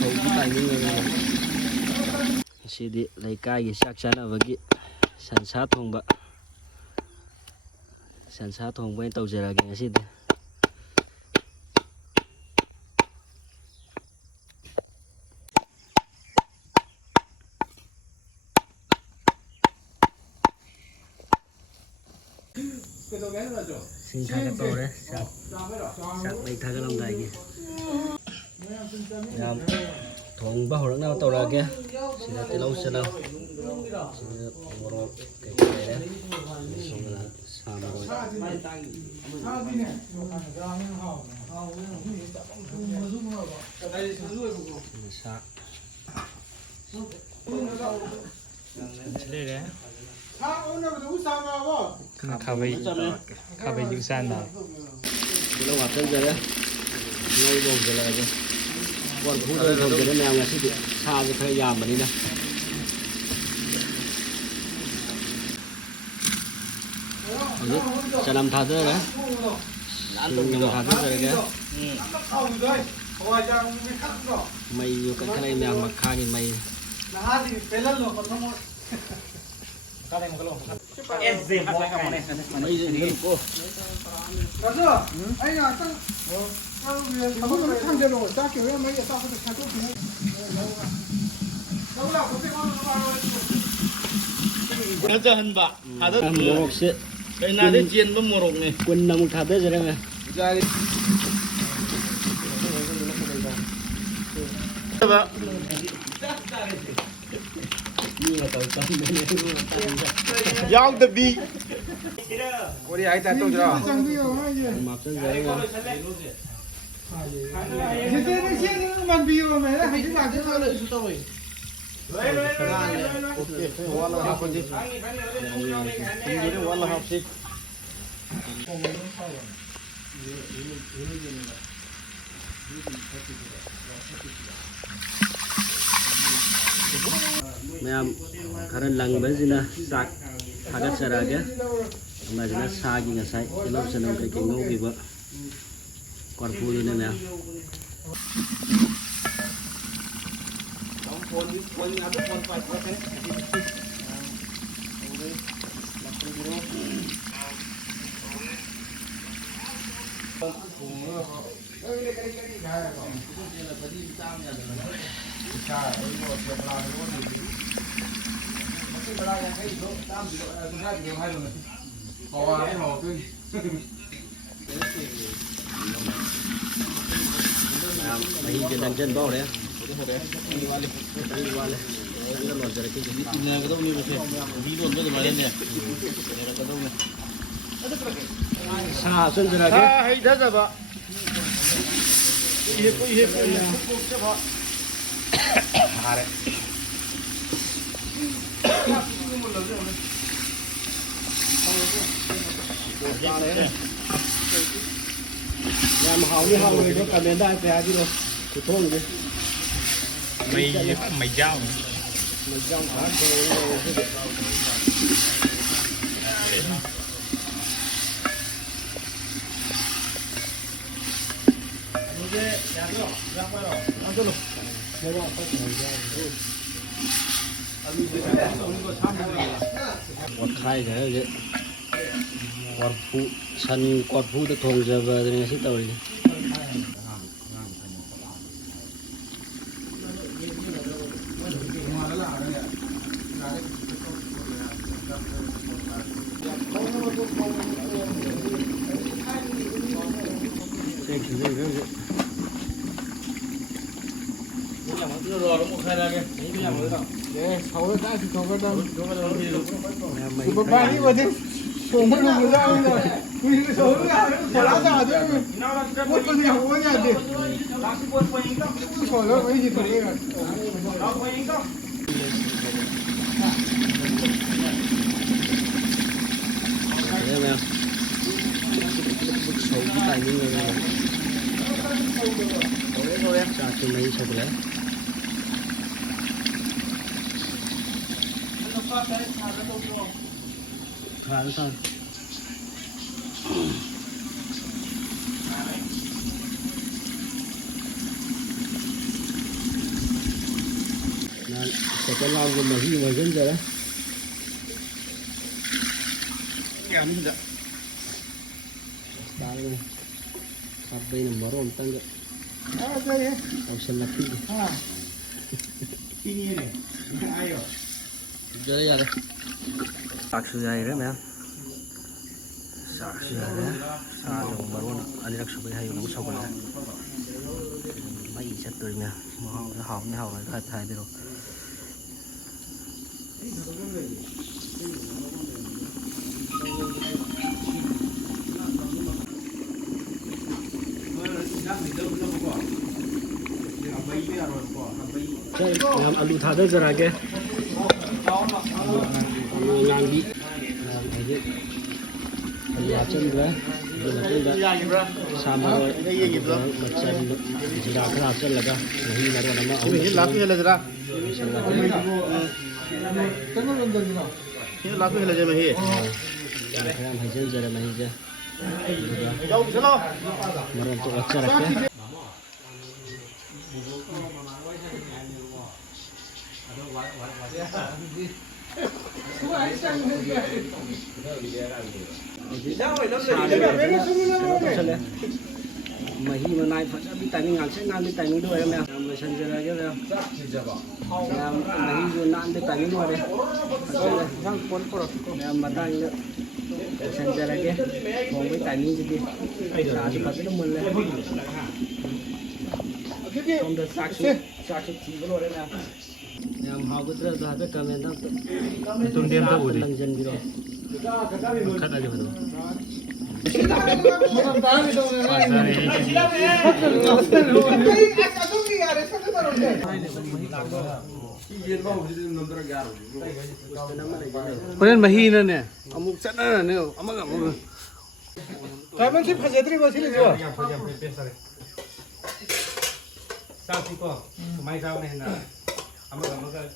ꯁꯧꯒꯤ timing ꯑꯁꯤꯗꯤ ꯂꯩꯀꯥꯏꯒꯤ ꯆꯥꯛ ꯆꯥꯅꯕꯒꯤ ꯁꯟꯁꯥ ꯊꯣꯡꯕ ꯑꯣꯏꯅ ꯇꯧꯖꯔꯒꯦ ꯉꯁꯤꯗꯤ ꯁꯤꯡ ꯊꯥꯒꯠꯄ ꯍꯧꯔꯦ ꯆꯥꯛ ꯃꯩ ꯊꯥꯒꯠꯂꯝꯗꯥꯏꯒꯤ ꯌꯥꯝ ꯊꯣꯡꯕ ꯍꯧꯔꯛꯅꯕ ꯇꯧꯔꯛꯑꯒꯦ ꯁꯤꯗ ꯇꯤꯜꯍꯧ ꯆꯅꯝ ꯁꯤꯗ ꯃꯣꯔꯣꯛ ꯀꯩꯀꯩ ꯂꯩꯔꯦ ꯁꯣꯝꯗ ꯁꯥ ꯃꯔꯣꯏ ꯁꯥ ꯂꯩꯔꯦ ꯈꯥꯕꯩ ꯌꯨꯁꯥꯟꯗ ꯇꯤꯜꯍꯧ ꯍꯥꯞꯆꯤꯟꯖꯔꯦ ꯉꯧꯕ ꯍꯧꯖꯤꯜꯂꯛꯑꯒꯦ ꯀꯣꯔꯐꯨꯗ ꯑꯣꯏꯅ ꯊꯣꯡꯖꯔꯦ ꯃꯌꯥꯝ ꯉꯁꯤꯗꯤ ꯁꯥꯁꯦ ꯈꯔ ꯌꯥꯝꯕꯅꯤꯅ ꯍꯧꯖꯤꯛ ꯆꯅꯝ ꯊꯥꯗꯔꯦ ꯁꯤꯡ ꯑꯃ ꯊꯥꯗꯖꯔꯒꯦ ꯃꯩꯁꯨ ꯀꯟꯈꯠꯂꯛꯏ ꯃꯌꯥꯝ ꯃꯈꯥꯒꯤ ꯃꯩ ꯃꯣꯔꯣꯛꯁꯦ ꯀꯩꯅꯥꯗꯩ ꯆꯦꯟꯕ ꯃꯣꯔꯣꯛꯅꯦ ꯀꯨꯟ ꯑꯃꯨꯛ ꯊꯥꯗꯖꯔꯦ ꯌꯥꯎꯗꯕꯤ ꯀꯣꯔꯤ ꯍꯥꯏꯇꯥ ꯇꯧꯗ꯭ꯔꯣ ꯃꯌꯥꯝ ꯈꯔ ꯂꯪꯕꯁꯤꯅ ꯆꯥꯛ ꯊꯥꯒꯠꯆꯔꯛꯑꯒꯦ ꯑꯃꯁꯤꯅ ꯁꯥꯒꯤ ꯉꯁꯥꯏ ꯇꯤꯜꯍꯧ ꯆꯅꯝ ꯀꯩꯀꯩ ꯉꯧꯈꯤꯕ ꯀꯣꯔꯐꯨꯗꯨꯅꯦ ꯃꯌꯥꯝ ꯃꯍꯤꯁꯦ ꯂꯪꯁꯤꯟꯕ ꯍꯧꯔꯦ ꯁꯥ ꯍꯥꯞꯆꯤꯟꯖꯔꯒꯦ ꯍꯩꯊꯗꯕ ꯌꯥꯝ ꯍꯥꯎꯔꯣꯏꯗ꯭ꯔꯣ ꯀꯃꯦꯟꯗ ꯍꯥꯏꯐꯦꯠ ꯍꯥꯏꯕꯤꯔꯣ ꯈꯨꯊꯣꯡꯁꯦ ꯃꯩꯖꯥꯎ ꯋꯥꯠꯈꯥꯏꯈ꯭ꯔꯦ ꯍꯧꯖꯤꯛ ꯀꯣꯔꯐꯨ ꯁꯟ ꯀꯣꯔꯐꯨꯗ ꯊꯣꯡꯖꯕ ꯑꯗꯨꯅꯤ ꯉꯁꯤ ꯇꯧꯔꯤꯁꯦ ꯁꯧꯒꯤ ꯇꯥꯏꯃꯤꯡ ꯆꯥꯛꯁꯤ ꯃꯩ ꯁꯧꯒꯠꯂꯦ ꯊꯥꯔꯦ cái lao của mà gì mà dân giờ đấy ba đây sắp đây là mở rộng tăng rồi tao xem là khi giờ đây rồi sạc sửa này đấy mẹ sạc sửa đấy sạc được mở rộng anh đang sửa hay nó sửa này mấy chất tươi nè mà hỏng lại thay đi rồi làm alu thả ra ra cái ngang đi làm cái gì alu chân nữa rồi chân đó sama rồi chân chỉ là cái chân là cái gì là nó mà ông lá phi là ra lá phi là gì mà cái làm hay chân giờ là mày giờ đâu chứ lo mà rồi tụi chơi cái mà hi mà này phải bị tài mình ngàn sẽ ngàn bị tài mình đuôi em nào mà chân giờ ra chứ đâu mà hi vừa nạn bị tài mình đuôi đây mà tay nữa chân giờ ra chứ còn với tài mình gì đi xả thì phải cái mình lên không được sạc xuống chỉ có lỗi đấy nào em học cái thứ đó cái comment đó tung điểm đâu rồi lần dần đi rồi cắt ra cho mình Kalian mahina nih, amuk sana nih, amuk. Kapan sih pajatri masih nih jo? sao thì có máy sao này là ấm cái